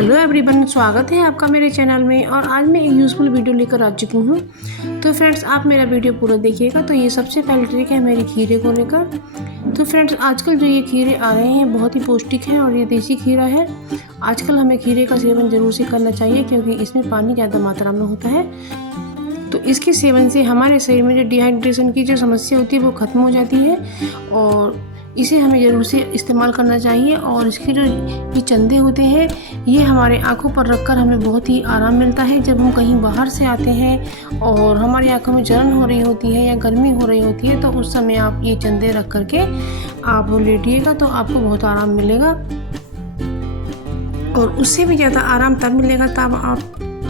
Hello everyone, स्वागत है आपका मेरे चैनल में। और आज मैं एक यूज़फुल वीडियो लेकर आ चुकी हूँ। तो फ्रेंड्स, आप मेरा वीडियो पूरा देखिएगा। तो ये सबसे पहले ट्रिक है मेरी खीरे को लेकर। तो फ्रेंड्स, आजकल जो ये खीरे आ रहे हैं बहुत ही पौष्टिक हैं और ये देसी खीरा है। आजकल हमें खीरे का सेवन ज़रूर से करना चाहिए क्योंकि इसमें पानी ज़्यादा मात्रा में होता है। तो इसके सेवन से हमारे शरीर में जो डिहाइड्रेशन की जो समस्या होती है वो ख़त्म हो जाती है और इसे हमें ज़रूर से इस्तेमाल करना चाहिए। और इसके जो ये चंदे होते हैं ये हमारे आँखों पर रखकर हमें बहुत ही आराम मिलता है। जब हम कहीं बाहर से आते हैं और हमारी आँखों में जलन हो रही होती है या गर्मी हो रही होती है तो उस समय आप ये चंदे रख करके आप लेटिएगा तो आपको बहुत आराम मिलेगा। और उससे भी ज़्यादा आराम तब मिलेगा तब आप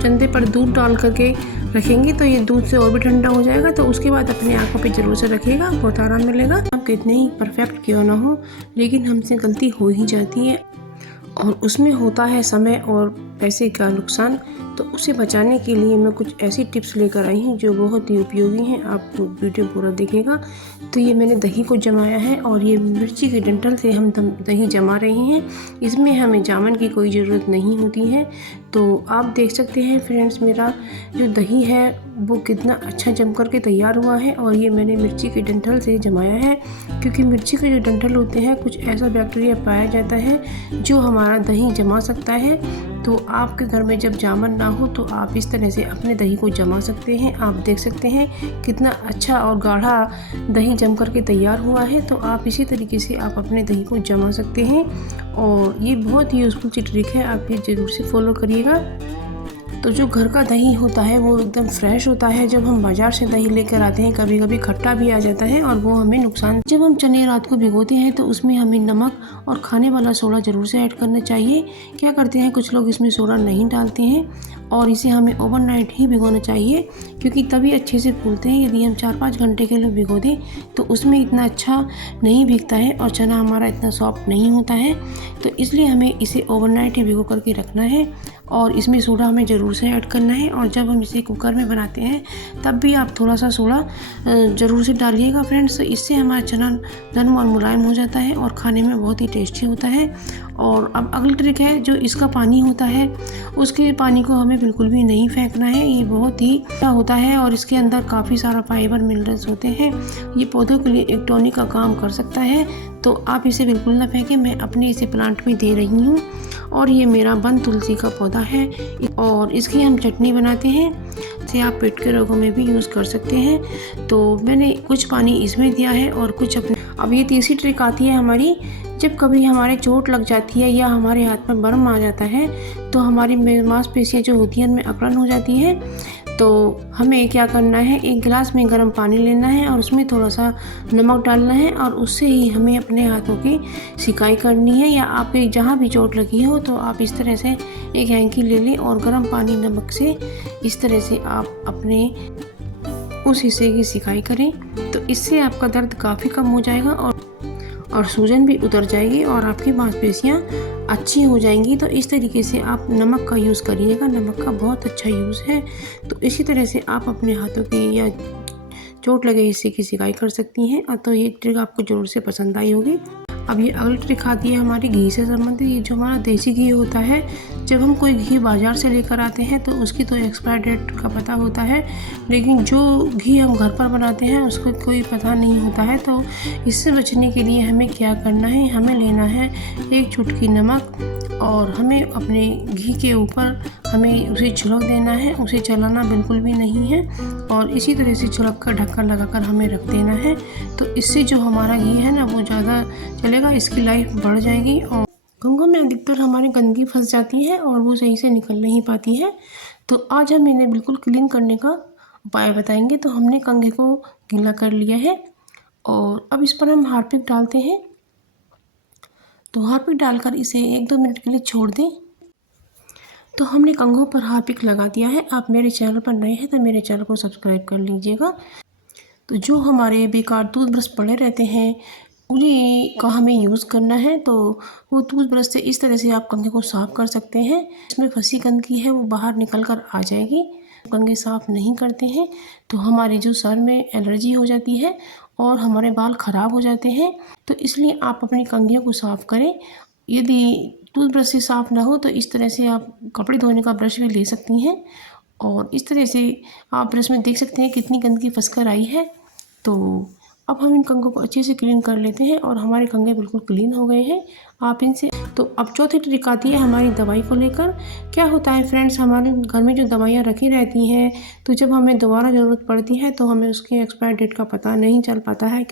चंदे पर दूध डाल करके रखेंगे तो ये दूध से और भी ठंडा हो जाएगा। तो उसके बाद अपनी आंखों पे ज़रूर से रखिएगा, बहुत आराम मिलेगा। आप कितने ही परफेक्ट क्यों ना हो, लेकिन हमसे गलती हो ही जाती है और उसमें होता है समय और पैसे का नुकसान। तो उसे बचाने के लिए मैं कुछ ऐसी टिप्स लेकर आई हूँ जो बहुत ही उपयोगी हैं। आप वीडियो पूरा देखिएगा। तो ये मैंने दही को जमाया है और ये मिर्ची के डंठल से हम दही जमा रहे हैं। इसमें हमें जामन की कोई ज़रूरत नहीं होती है। तो आप देख सकते हैं फ्रेंड्स, मेरा जो दही है वो कितना अच्छा जम कर के तैयार हुआ है। और ये मैंने मिर्ची के डंठल से जमाया है क्योंकि मिर्ची के जो डंठल होते हैं कुछ ऐसा बैक्टीरिया पाया जाता है जो हमारा दही जमा सकता है। तो आपके घर में जब जामन ना हो तो आप इस तरह से अपने दही को जमा सकते हैं। आप देख सकते हैं कितना अच्छा और गाढ़ा दही जम करके तैयार हुआ है। तो आप इसी तरीके से आप अपने दही को जमा सकते हैं और ये बहुत ही यूज़फुल सी ट्रिक है, आप ये ज़रूर से फॉलो करिएगा। तो जो घर का दही होता है वो एकदम फ्रेश होता है। जब हम बाज़ार से दही लेकर आते हैं कभी कभी खट्टा भी आ जाता है और वो हमें नुकसान। जब हम चने रात को भिगोते हैं तो उसमें हमें नमक और खाने वाला सोडा ज़रूर से ऐड करना चाहिए। क्या करते हैं कुछ लोग इसमें सोडा नहीं डालते हैं और इसे हमें ओवरनाइट ही भिगोना चाहिए क्योंकि तभी अच्छे से फूलते हैं। यदि हम 4-5 घंटे के लिए भिगो दें तो उसमें इतना अच्छा नहीं भीगता है और चना हमारा इतना सॉफ्ट नहीं होता है। तो इसलिए हमें इसे ओवरनाइट ही भिगो करके रखना है और इसमें सोडा हमें ज़रूर से ऐड करना है। और जब हम इसे कुकर में बनाते हैं तब भी आप थोड़ा सा सोडा ज़रूर से डालिएगा फ्रेंड्स। इससे हमारा चना नरम और मुलायम हो जाता है और खाने में बहुत ही टेस्टी होता है। और अब अगली ट्रिक है, जो इसका पानी होता है उसके पानी को हमें बिल्कुल भी नहीं फेंकना है। ये बहुत ही अच्छा होता है और इसके अंदर काफ़ी सारा फाइबर मिनरल्स होते हैं। ये पौधों के लिए एक टॉनिक का काम कर सकता है। तो आप इसे बिल्कुल ना फेंकें, मैं अपने इसे प्लांट में दे रही हूँ। और ये मेरा वन तुलसी का पौधा है और इसकी हम चटनी बनाते हैं। इसे आप पेट के रोगों में भी यूज़ कर सकते हैं। तो मैंने कुछ पानी इसमें दिया है और कुछ अपने। अब ये तीसरी ट्रिक आती है हमारी, जब कभी हमारे चोट लग जाती है या हमारे हाथ में बर्म आ जाता है तो हमारी मांसपेशियाँ जो होती हैं उनमें अकड़न हो जाती है। तो हमें क्या करना है, एक गिलास में गर्म पानी लेना है और उसमें थोड़ा सा नमक डालना है और उससे ही हमें अपने हाथों की सिकाई करनी है। या आपके जहाँ भी चोट लगी हो तो आप इस तरह से एक हैंकी ले लें और गर्म पानी नमक से इस तरह से आप अपने उस हिस्से की सिकाई करें। तो इससे आपका दर्द काफ़ी कम हो जाएगा और सूजन भी उतर जाएगी और आपकी मांसपेशियाँ अच्छी हो जाएंगी। तो इस तरीके से आप नमक का यूज़ करिएगा, नमक का बहुत अच्छा यूज़ है। तो इसी तरह से आप अपने हाथों की या चोट लगे हिस्से की सिकाई कर सकती हैं। तो ये ट्रिक आपको ज़रूर से पसंद आई होगी। अब ये अगली ट्रिक आती है हमारी घी से संबंधित। ये जो हमारा देसी घी होता है, जब हम कोई घी बाज़ार से लेकर आते हैं तो उसकी तो एक्सपायर डेट का पता होता है, लेकिन जो घी हम घर पर बनाते हैं उसको कोई पता नहीं होता है। तो इससे बचने के लिए हमें क्या करना है, हमें लेना है एक चुटकी नमक और हमें अपने घी के ऊपर हमें उसे छिड़क देना है। उसे चलाना बिल्कुल भी नहीं है और इसी तरह से छिड़क कर ढक्कन लगाकर हमें रख देना है। तो इससे जो हमारा घी है ना वो ज़्यादा चलेगा, इसकी लाइफ बढ़ जाएगी। और कंघों में अधिकतर हमारी गंदगी फंस जाती है और वो सही से निकल नहीं पाती है। तो आज हम इन्हें बिल्कुल क्लीन करने का उपाय बताएंगे। तो हमने कंघे को गीला कर लिया है और अब इस पर हम हार्पिक डालते हैं। तो हार्पिक डालकर इसे 1-2 मिनट के लिए छोड़ दें। तो हमने कंघों पर हार्पिक लगा दिया है। आप मेरे चैनल पर नए हैं तो मेरे चैनल को सब्सक्राइब कर लीजिएगा। तो जो हमारे बेकार टूथब्रश पड़े रहते हैं उन्हीं का हमें यूज़ करना है। तो वो टूथब्रश से इस तरह से आप कंघे को साफ़ कर सकते हैं। इसमें फंसी गंदगी है वो बाहर निकल कर आ जाएगी। कंघे साफ़ नहीं करते हैं तो हमारे जो सर में एलर्जी हो जाती है और हमारे बाल ख़राब हो जाते हैं। तो इसलिए आप अपनी कंघियों को साफ़ करें। यदि टूथब्रश से साफ़ ना हो तो इस तरह से आप कपड़े धोने का ब्रश भी ले सकती हैं और इस तरह से आप ब्रश में देख सकते हैं कितनी गंदगी फंस कर आई है। तो अब हम इन कंघों को अच्छे से क्लीन कर लेते हैं और हमारे कंघे बिल्कुल क्लीन हो गए हैं। आप इनसे तो अब चौथी ट्रिक आती है हमारी दवाई को लेकर। क्या होता है फ्रेंड्स, हमारे घर में जो दवाइयाँ रखी रहती हैं तो जब हमें दोबारा ज़रूरत पड़ती है तो हमें उसकी एक्सपायर डेट का पता नहीं चल पाता है,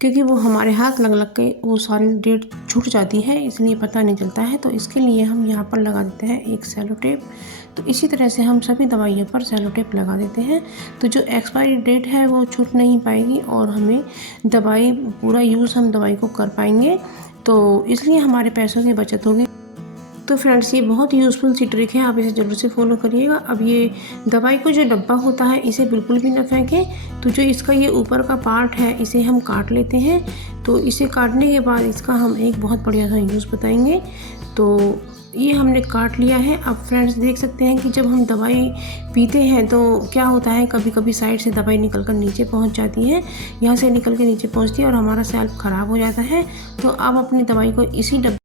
क्योंकि वो हमारे हाथ लग के वो सारी डेट छूट जाती है, इसलिए पता नहीं चलता है। तो इसके लिए हम यहाँ पर लगा देते हैं एक सेलो टेप। तो इसी तरह से हम सभी दवाइयों पर सेलो टेप लगा देते हैं, तो जो एक्सपायरी डेट है वो छूट नहीं पाएगी और हमें दवाई पूरा यूज़ हम दवाई को कर पाएंगे, तो इसलिए हमारे पैसों की बचत होगी। तो फ्रेंड्स, ये बहुत यूज़फुल सी ट्रिक है, आप इसे ज़रूर से फॉलो करिएगा। अब ये दवाई को जो डब्बा होता है इसे बिल्कुल भी ना फेंकें। तो जो इसका ये ऊपर का पार्ट है इसे हम काट लेते हैं। तो इसे काटने के बाद इसका हम एक बहुत बढ़िया सा यूज़ बताएंगे। तो ये हमने काट लिया है। अब फ्रेंड्स देख सकते हैं कि जब हम दवाई पीते हैं तो क्या होता है, कभी कभी साइड से दवाई निकल कर नीचे पहुंच जाती है, यहाँ से निकल के नीचे पहुंचती है और हमारा सेल्फ ख़राब हो जाता है। तो आप अपनी दवाई को इसी डब्बे